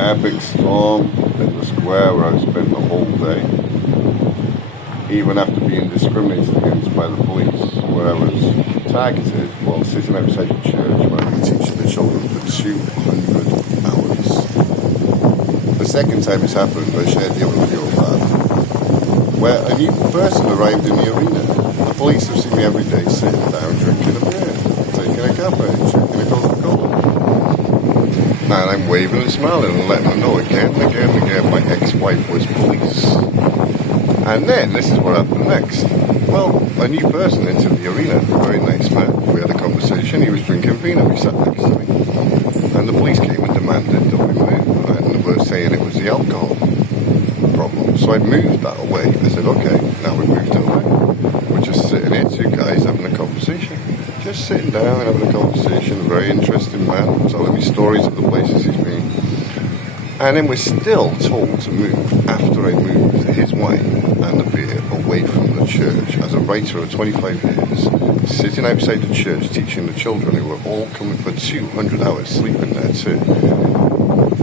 epic storm in the square where I spent the whole day, even after being discriminated against by the police, where I was targeted while sitting outside the church where I've been teaching the children for 200 hours. The second time it's happened, I shared the other video of that, where a new person arrived in the arena. The police have seen me every day sitting down drinking a beer, taking a cafe, drinking a Coca-Cola. And I'm waving and smiling and letting them know again and again and again my ex-wife was police. And then this is what happened next. Well, a new person entered the arena, a very nice man. We had a conversation, he was drinking vino, he sat next to me. And the police came and demanded that we move, and they were saying it was the alcohol problem. So I moved that away. I said, okay, now we moved it away. We're just sitting here, two guys having a conversation. Just sitting down and having a conversation, a very interesting man, telling me stories of the places he's been. And then we're still told to move after I moved his wine and the beer away from the church. As a writer of 25 years, sitting outside the church teaching the children who were all coming for 200 hours sleeping there too.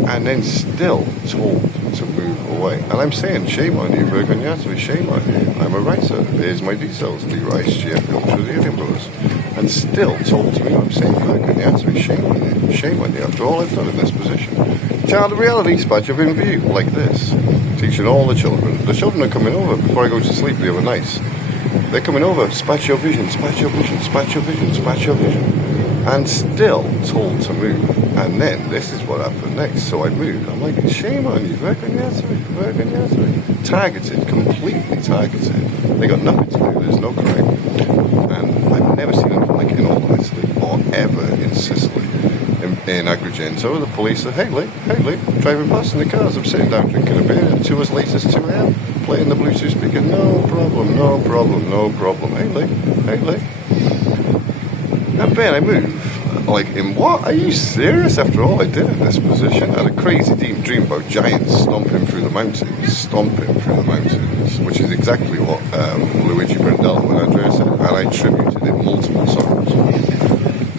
And then still told to move away. And I'm saying, shame on you, Vergognatovi, shame on you. I'm a writer. Here's my details. Lee Rice, GFE Ultra, the Alien Brothers. And still told to me, I'm saying, Vergognatovi, shame on you. Shame on you after all I've done in this position. Child of reality, spatch of in view, like this. Teaching all the children. The children are coming over before I go to sleep the other night. They're coming over, spatch your vision, spatch your vision, spatch your vision, spatch your vision. And still told to move. And then this is what happened next. So I moved. I'm like, shame on you, Vergognatovi. Targeted, completely targeted. They got nothing to do, there's no crime. And I've never seen anything like it in all of Italy or ever in Sicily. In Agrigento, the police said, hey Lee, driving past in the cars, I'm sitting down drinking a beer, 2 hours later it's 2 a.m, playing the Bluetooth speaker, no problem. Hey Lee. And then I move. Like, in what? Are you serious? After all I did in this position? I had a crazy deep dream about giants stomping through the mountains, which is exactly what Luigi Brindello and Andrea said, and I attributed it multiple times.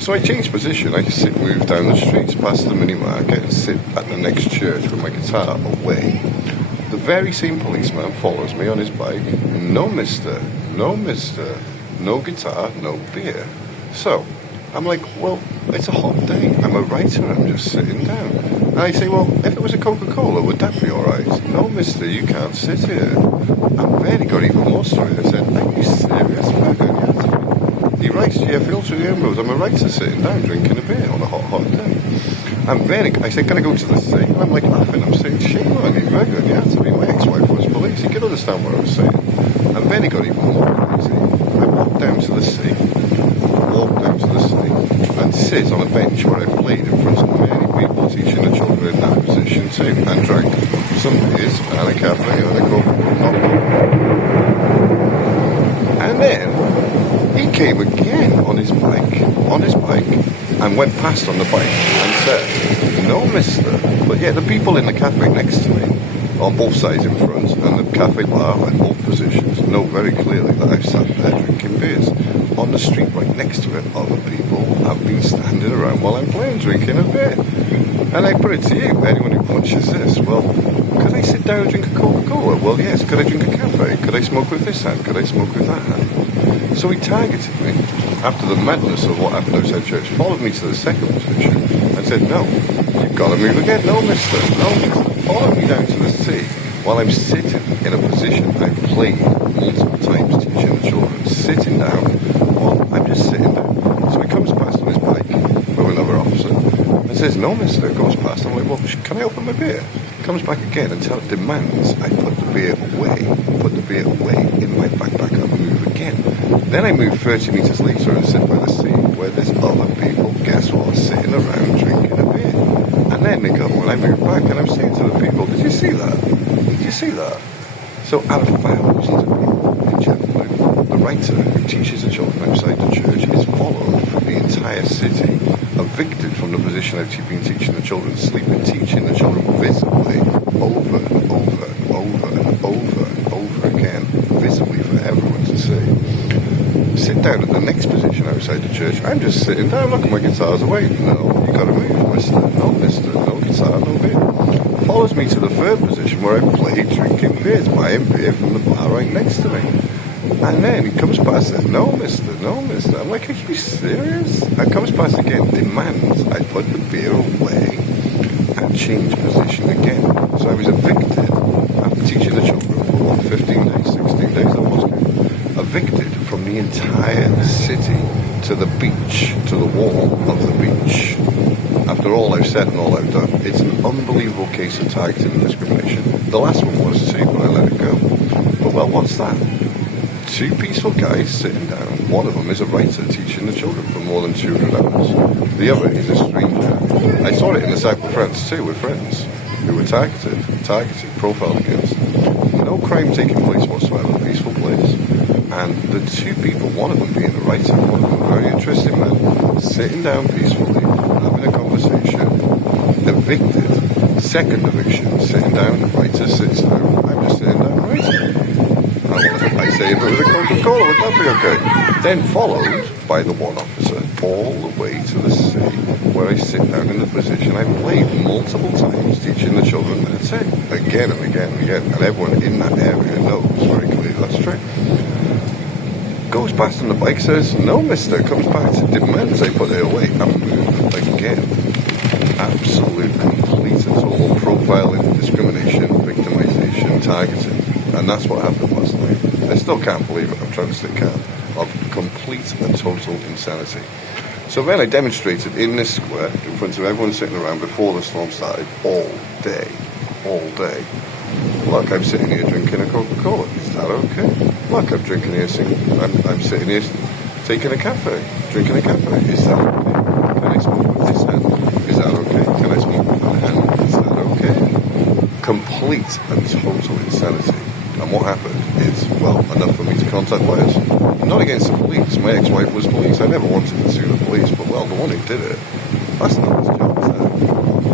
So I changed position. I move down the streets past the mini market and sit at the next church with my guitar away. The very same policeman follows me on his bike. No mister, no guitar, no beer. So I'm like, well, it's a hot day. I'm a writer, I'm just sitting down. And I say, well, if it was a Coca-Cola, would that be alright? No, mister, you can't sit here. And then he got even more stories. I said, are you serious? He writes GFE Ultra, the Alien Brothers. I'm a writer sitting down drinking a beer on a hot day. And then I said, can I go to the sea? And I'm like laughing. I'm saying, shame on you, Vergognatovi. My ex-wife was police. He could understand what I was saying. And then he got even more crazy. I walked down to the sea, and sit on a bench where I played in front of many people teaching the children in that position too, and drank some beers and a cafe and a Coca-Cola. And then he came again on his bike, and went past on the bike and said, no mister, but yeah, the people in the cafe next to me, on both sides in front, and the cafe bar at both positions, know very clearly that I've sat there drinking beers. On the street right next to it, other people have been standing around while I'm playing, drinking a beer. And I put it to you, anyone who punches this, well, could I sit down and drink a Coca-Cola? Well, yes. Could I drink a cafe? Could I smoke with this hand? Could I smoke with that hand? So he targeted me. After the madness of what happened outside church, followed me to the second position and said, no, you've got to move again. No, mister. Followed me down to the sea while I'm sitting in a position I played multiple times teaching the children, sitting down. Well, I'm just sitting there. So he comes past on his bike with another officer and says, no, mister, goes past. I'm like, well, can I open my beer? Comes back again and demands I put the beer away in my backpack and move again. Then I move 30 meters later and sit by the sea where there's other people, guess what, sitting around drinking a beer. And then they go, and I move back and I'm saying to the people, did you see that? So out of thousands of people in Cefalú, the writer who teaches the children outside the church is followed from the entire city, evicted from the position of been teaching the children, sleeping, teaching the children visibly, over and over again, visibly for everyone to see. Sit down at the next position outside the church. I'm just sitting down, look at my guitars away. No, you gotta move, mister. No, mister. No guitar, no beer. me to the third position where I played drinking beers, buying beer from the bar right next to me. And then he comes past and says, no mister. I'm like, are you serious? And comes past again, demands I put the beer away and change position again. So I was evicted after teaching the children for 15 days, 16 days I was evicted from the entire city to the beach, to the wall of the beach. After all I've said and all I've done, it's an unbelievable case of targeted and discrimination. The last one was too, but I let it go. But well, what's that? Two peaceful guys sitting down. One of them is a writer teaching the children for more than 200 hours. The other is a stranger. I saw it in the south of France too, with friends who were targeted, profiled against. No crime taking place whatsoever, peaceful place. And the two people, one of them being a writer, one of them a very interesting man, sitting down peacefully, having a conversation, evicted, second eviction, sitting down, the writer sits down, I'm just sitting down writing. I say if it was a Coca-Cola, would that be okay? Then followed by the one officer all the way to the sea, where I sit down in the position I played multiple times teaching the children that say, again and again and again, and everyone in that area knows very clearly that's true. Goes past on the bike, says, no mister, comes back, demands I put it away, and move again. Absolute, complete and total profiling, discrimination, victimization, targeting. And that's what happened last night. I still can't believe it, I'm trying to stay calm, of complete and total insanity. So then I demonstrated in this square, in front of everyone sitting around before the storm started, all day. Look, I'm sitting here drinking a Coca-Cola, is that okay? Look, I'm drinking here, I'm sitting here taking a cafe, drinking a cafe, is that okay? Can I smoke with this hand? Is that okay? Can I smoke with that hand? Is that okay? Complete and total insanity. And what happened is, well, enough for me to contact lawyers. Not against the police. My ex-wife was police. I never wanted to sue the police, but well, the one who did it, that's not his job, is it?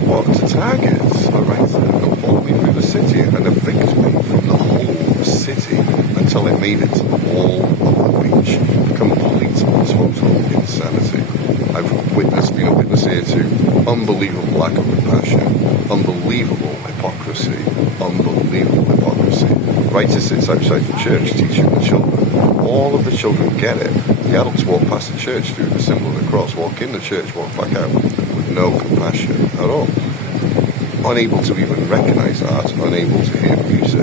What, to target a writer and follow me through the city and evict me from the whole city until I made it to the wall of the beach. Complete and total insanity. I've been a witness here to unbelievable lack of compassion, unbelievable hypocrisy. Writer sits outside the church teaching the children. All of the children get it. The adults walk past the church, do the symbol of the cross, walk in the church, walk back out with no compassion at all. Unable to even recognise art, unable to hear music.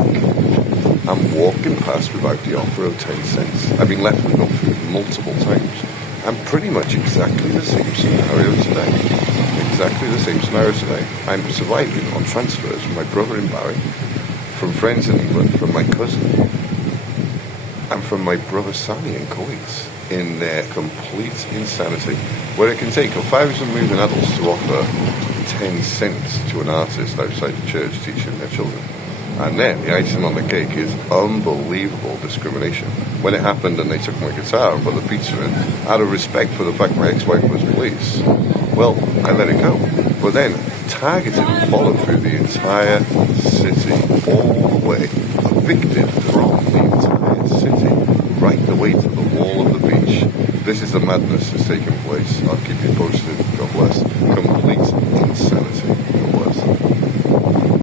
I'm walking past without the offer of 10 cents. I've been left with no food multiple times. And pretty much exactly the same scenario today. I'm surviving on transfers from my brother in Barry, from friends in England, from my cousin, and from my brother Sani in Kuwait, in their complete insanity, where it can take 1,000 moving adults to offer 10 cents to an artist outside the church teaching their children. And then the icing on the cake is unbelievable discrimination. When it happened and they took my guitar and put the pizza in, out of respect for the fact my ex-wife was police, well, I let it go. But then targeted and followed through the entire city, all the way, evicted from the entire city, right the way to the wall of the beach. This is the madness that's taking place. I'll keep you posted. God bless. Complete insanity.